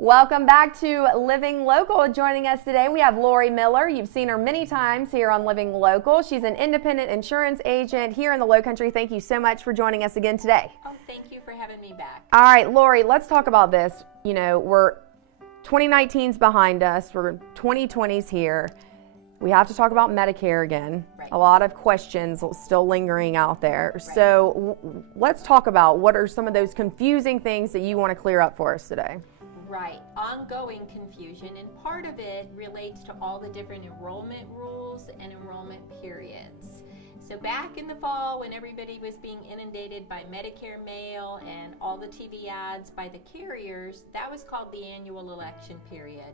Welcome back to Living Local. Joining us today, we have Lori Miller. You've seen her many times here on Living Local. She's an independent insurance agent here in the Lowcountry. Thank you so much for joining us again today. Oh, thank you for having me back. All right, Lori, let's talk about this. You know, 2019's behind us. We're 2020's here. We have to talk about Medicare again. Right. A lot of questions still lingering out there. Right. So let's talk about what are some of those confusing things that you want to clear up for us today. Right, ongoing confusion, and part of it relates to all the different enrollment rules and enrollment periods. So back in the fall, when everybody was being inundated by Medicare mail and all the TV ads by the carriers, that was called the annual election period.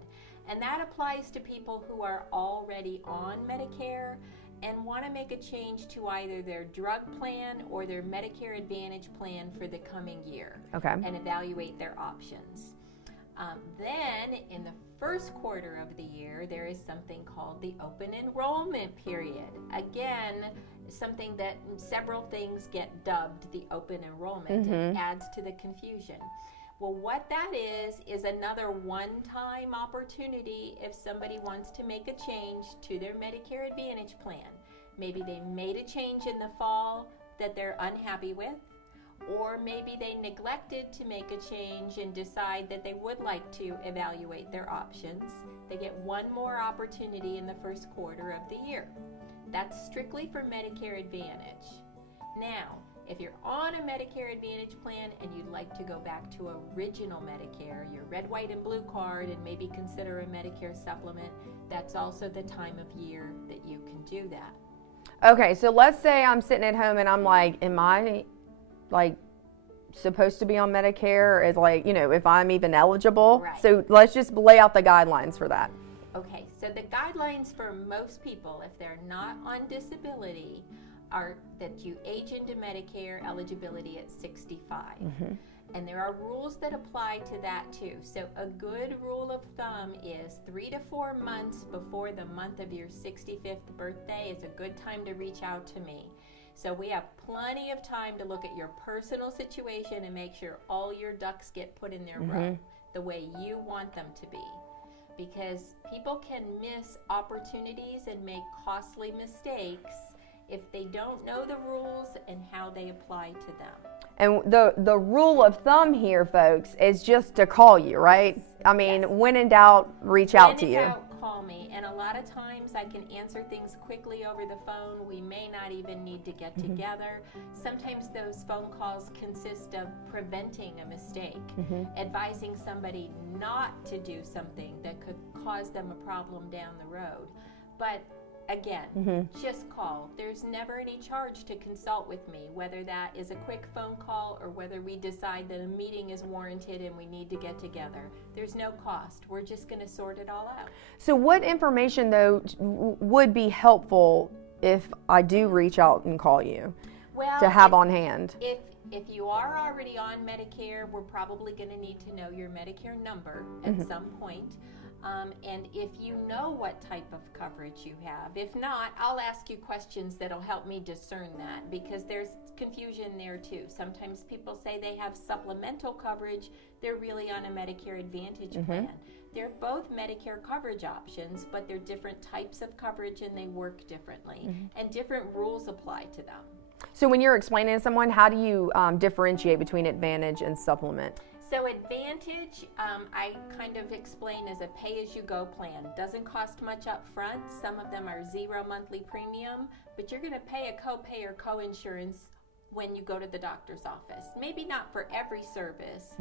And that applies to people who are already on Medicare and want to make a change to either their drug plan or their Medicare Advantage plan for the coming year. Okay. And evaluate their options. Then, in the first quarter of the year, there is something called the Open Enrollment period. Again, something that several things get dubbed the Open Enrollment. It adds to the confusion. Well, what that is another one-time opportunity if somebody wants to make a change to their Medicare Advantage plan. Maybe they made a change in the fall that they're unhappy with, or maybe they neglected to make a change and decide that they would like to evaluate their options. They get one more opportunity in the first quarter of the year. That's strictly for Medicare Advantage. Now, if you're on a Medicare Advantage plan and you'd like to go back to original Medicare, your red, white, and blue card, and maybe consider a Medicare supplement, that's also the time of year that you can do that. Okay, so let's say I'm sitting at home and I'm like, am I supposed to be on Medicare? Is if I'm even eligible? Right. So let's just lay out the guidelines for that. Okay, so the guidelines for most people, if they're not on disability, are that you age into Medicare eligibility at 65. And there are rules that apply to that too. So a good rule of thumb is 3 to 4 months before the month of your 65th birthday is a good time to reach out to me. So we have plenty of time to look at your personal situation and make sure all your ducks get put in their row the way you want them to be. Because people can miss opportunities and make costly mistakes if they don't know the rules and how they apply to them. And the rule of thumb here, folks, is just to call you, right? Yes. I mean, when in doubt, reach out to you. When in doubt, call me. And a lot of times I can answer things quickly over the phone. We may not even need to get together. Sometimes those phone calls consist of preventing a mistake, advising somebody not to do something that could cause them a problem down the road. But again, just call. There's never any charge to consult with me, whether that is a quick phone call or whether we decide that a meeting is warranted and we need to get together. There's no cost. We're just going to sort it all out. So what information, though, would be helpful if I do reach out and call you to have on hand? If you are already on Medicare, we're probably going to need to know your Medicare number at some point. And if you know what type of coverage you have. If not, I'll ask you questions that'll help me discern that, because there's confusion there too. Sometimes people say they have supplemental coverage. They're really on a Medicare Advantage plan. They're both Medicare coverage options, but they're different types of coverage and they work differently. And different rules apply to them. So when you're explaining to someone, how do you differentiate between Advantage and Supplement? So Advantage, I kind of explain as a pay-as-you-go plan. Doesn't cost much up front. Some of them are 0 monthly premium, but you're going to pay a copay or co-insurance when you go to the doctor's office. Maybe not for every service,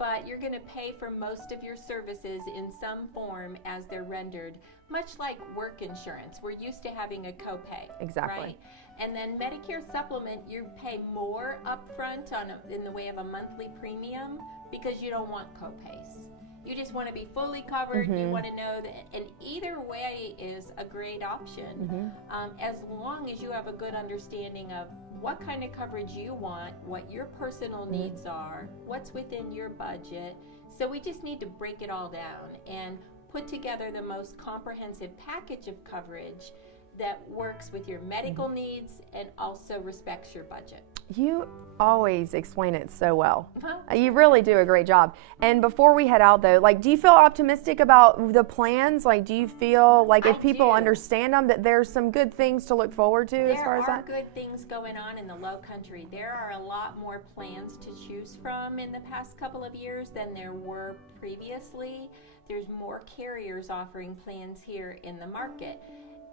but you're going to pay for most of your services in some form as they're rendered, much like work insurance. We're used to having a copay. Exactly. Right? And then Medicare Supplement, you pay more upfront in the way of a monthly premium because you don't want copays. You just want to be fully covered. You want to know that, and either way is a great option, as long as you have a good understanding of what kind of coverage you want, what your personal needs are, what's within your budget. So we just need to break it all down and put together the most comprehensive package of coverage that works with your medical needs and also respects your budget. You always explain it so well. You really do a great job. And before we head out though, like, do you feel optimistic about the plans? Like, do you feel like if people understand them that there's some good things to look forward to as far as that? There are good things going on in the Low Country. There are a lot more plans to choose from in the past couple of years than there were previously. There's more carriers offering plans here in the market.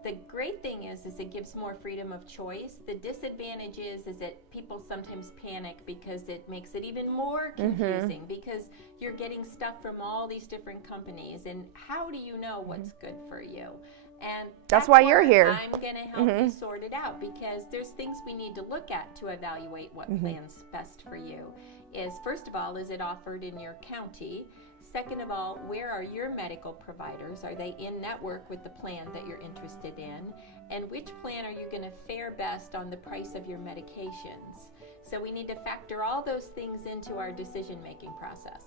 The great thing is it gives more freedom of choice. The disadvantage is that people sometimes panic because it makes it even more confusing because you're getting stuff from all these different companies, and how do you know what's good for you? And that's why you're here. I'm going to help you sort it out, because there's things we need to look at to evaluate what plan's best for you. First of all, is it offered in your county? Second of all, where are your medical providers? Are they in network with the plan that you're interested in? And which plan are you going to fare best on the price of your medications? So we need to factor all those things into our decision-making process.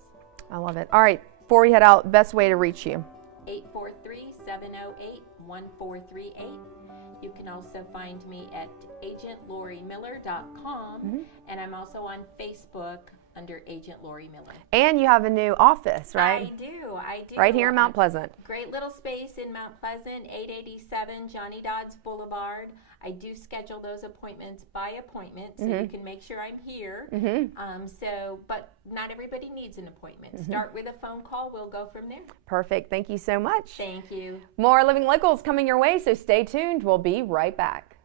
I love it. All right, before we head out, best way to reach you. 843-708-1438. You can also find me at agentlaurimiller.com, and I'm also on Facebook under Agent Lori Miller. And you have a new office, right? I do. Right here in Mount Pleasant. Great little space in Mount Pleasant, 887 Johnny Dodds Boulevard. I do schedule those appointments by appointment, so you can make sure I'm here. But not everybody needs an appointment. Start with a phone call. We'll go from there. Perfect. Thank you so much. Thank you. More Living Locals coming your way, so stay tuned. We'll be right back.